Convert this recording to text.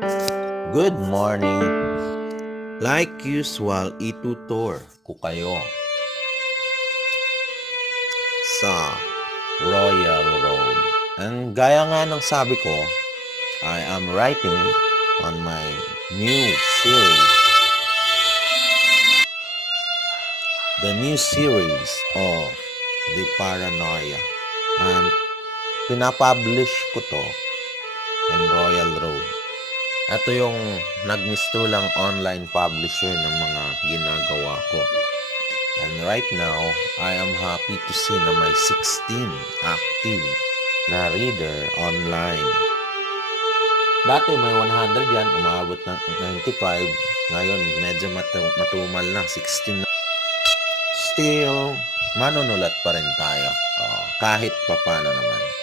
Good morning. Like usual, itutur ko kayo sa Royal Road. And gaya nga ng sabi ko, I am writing on my new series. The new series of The Paranoia. And pinapublish ko to in Royal Road. Ito yung nagmistulang online publisher ng mga ginagawa ko. And right now, I am happy to see na may 16 active na reader online. Dati may 100 yan, umabot ng 95. Ngayon, medyo matumal na, 16 na. Still, manunulat pa rin tayo. Kahit papano naman.